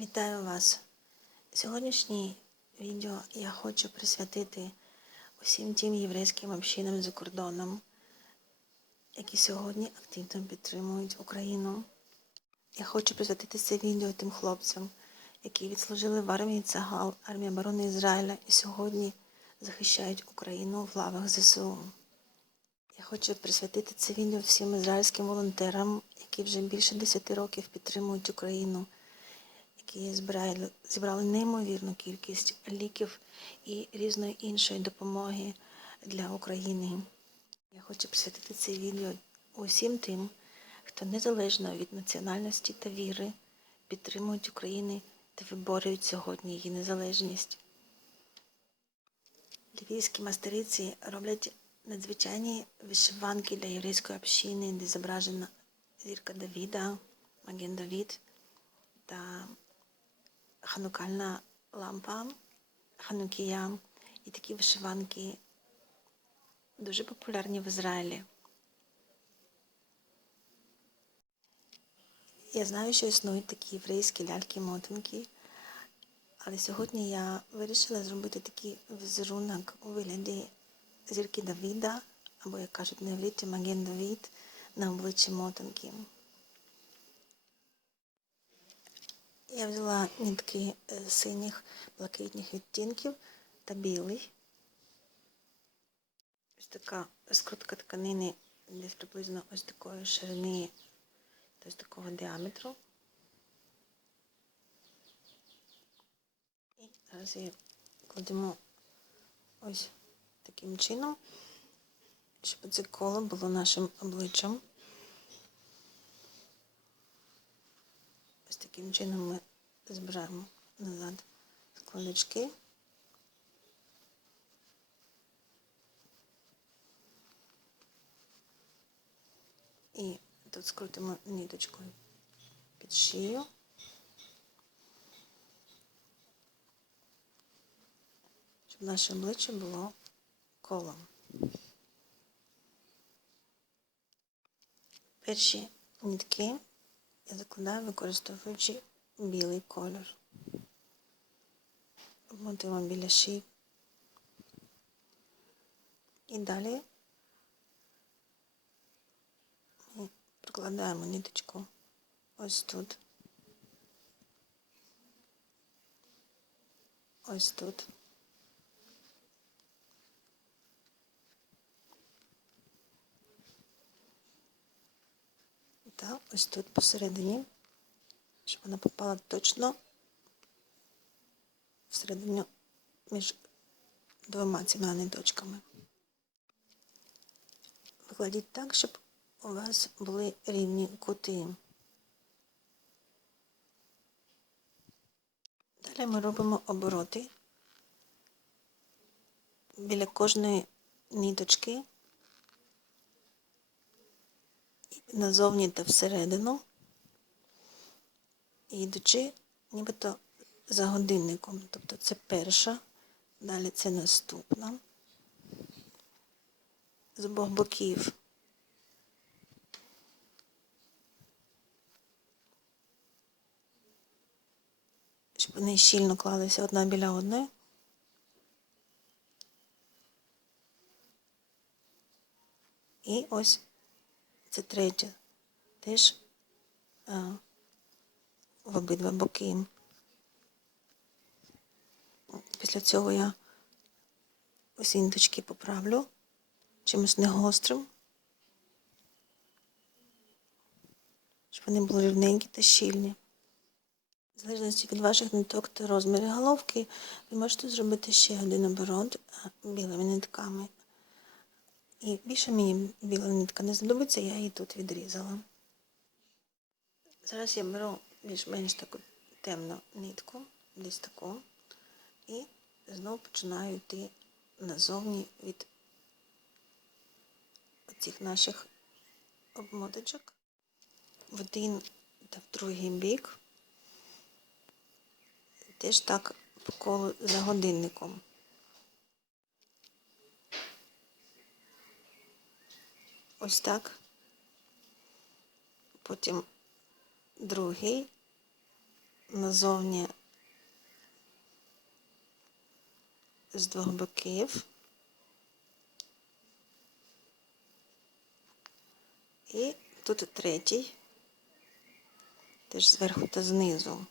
Вітаю вас! Сьогоднішнє відео я хочу присвятити усім тим єврейським общинам за кордоном, які сьогодні активно підтримують Україну. Я хочу присвятити це відео тим хлопцям, які відслужили в армії Цагал, армії оборони Ізраїля і сьогодні захищають Україну в лавах ЗСУ. Я хочу присвятити це відео всім ізраїльським волонтерам, які вже більше 10 років підтримують Україну, які збирали, зібрали неймовірну кількість ліків і різної іншої допомоги для України. Я хочу присвятити це відео усім тим, хто незалежно від національності та віри підтримують Україну та виборюють сьогодні її незалежність. Львівські мастериці роблять надзвичайні вишиванки для єврейської общини, де зображена зірка Давіда, Маген Давід та ханукальна лампа, ханукія. І такі вишиванки дуже популярні в Ізраїлі. Я знаю, що існують такі єврейські ляльки-мотанки, але сьогодні я вирішила зробити такий візерунок у вигляді зірки Давіда, або, як кажуть на івриті, Маген Давід на обличчі мотанки. Я взяла нитки е, синіх блакитних відтінків та білий. Ось така скрутка тканини десь приблизно ось такої ширини, ось такого діаметру. І зараз її кладемо ось таким чином, щоб це коло було нашим обличчям. Ось таким чином ми збираємо назад складочки. І тут скрутимо ниточкою під шию. Щоб наше обличчя було колом. Перші нитки я закладаю, використовуючи білий колір. Обмотуємо біля шиї. І далі ми прикладаємо ниточку ось тут. Ось тут. Та ось тут посередині, щоб вона попала точно всередину між двома цими ниточками. Викладіть так, щоб у вас були рівні кути. Далі ми робимо обороти біля кожної ниточки назовні та всередину, і йдучи нібито за годинником. Тобто це перша, далі це наступна. З обох боків. Щоб вони щільно клалися одна біля одної. І ось це третє. Теж а, в обидва боки. Після цього я ось поправлю чимось не гострим, щоб вони були рівненькі та щільні. В залежності від ваших ниток та розмірів головки, ви можете зробити ще один оборот білими нитками. І більше мені біла нитка не знадобиться, я її тут відрізала. Зараз я беру більш-менш таку темну нитку, десь таку, і знову починаю йти назовні від цих наших обмоточок в один та в другий бік. Теж так по колу за годинником. Ось так. Потім другий назовні з двох боків. І тут третій, теж зверху та знизу.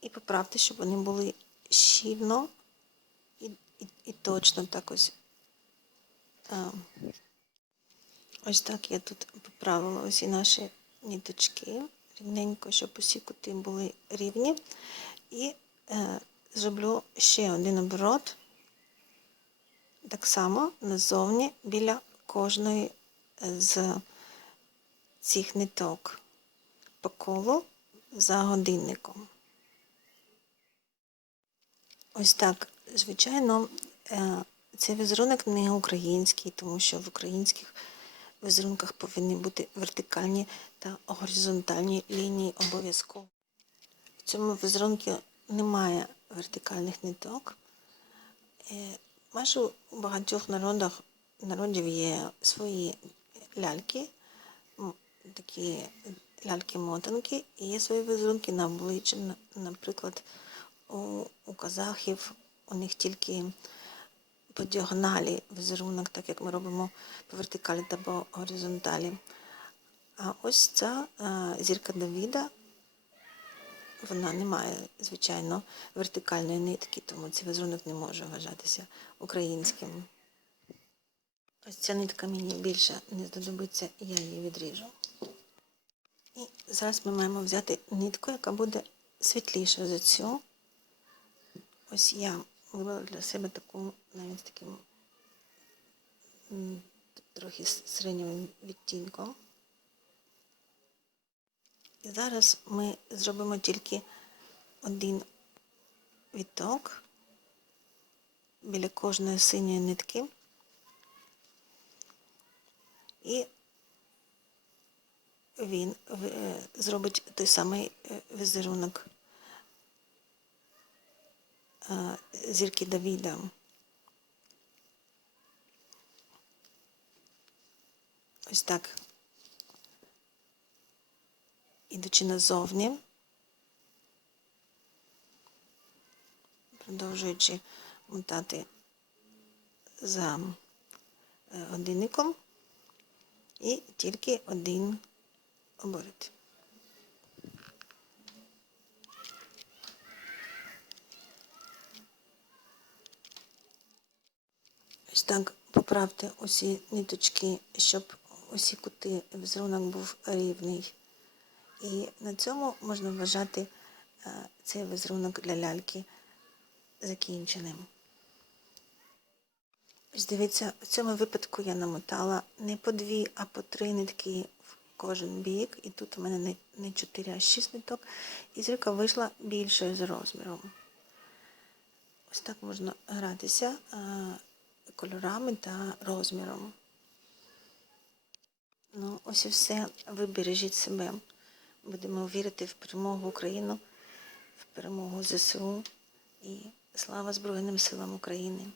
І поправте, щоб вони були щільно і, і, і точно так ось. Ось так я тут поправила усі наші ніточки рівненько, щоб усі кути були рівні. І е, зроблю ще один оборот, так само назовні біля кожної з цих ниток по колу за годинником. Ось так, звичайно, е, цей візерунок не український, тому що в українських візерунках повинні бути вертикальні та горизонтальні лінії обов'язково. В цьому візерунку немає вертикальних ниток. Е, Майже у багатьох народах, народів є свої ляльки, такі ляльки-мотанки, і є свої візерунки на обличчі. На- Наприклад, у казахів у них тільки по діагоналі візерунок, так як ми робимо по вертикалі та по горизонталі. А ось ця е, зірка Давіда, вона не має, звичайно, вертикальної нитки, тому цей візерунок не може вважатися українським. Ось ця нитка мені більше не знадобиться, я її відріжу. І зараз ми маємо взяти нитку, яка буде світліша за цю. Ось я вибрала для себе таку навіть з таким трохи середнім відтінком. І зараз ми зробимо тільки один віток біля кожної синьої нитки. І він е, зробить той самий е, візерунок зірки Давіда. Ось так. Ідучи назовні, продовжуючи мотати за е, годинником і тільки один оборот. Ось так поправте усі ниточки, щоб усі кути візерунок був рівний. І на цьому можна вважати е, цей візерунок для ляльки закінченим. Ось дивіться, в цьому випадку я намотала не по дві, а по три нитки в кожен бік. І тут у мене не, не 4, а 6 ниток. І зірка вийшла більшою за розміром. Ось так можна гратися е, кольорами та розміром. Ну, ось і все. Ви бережіть себе. Будемо вірити в перемогу Україну, в перемогу ЗСУ і слава Збройним силам України.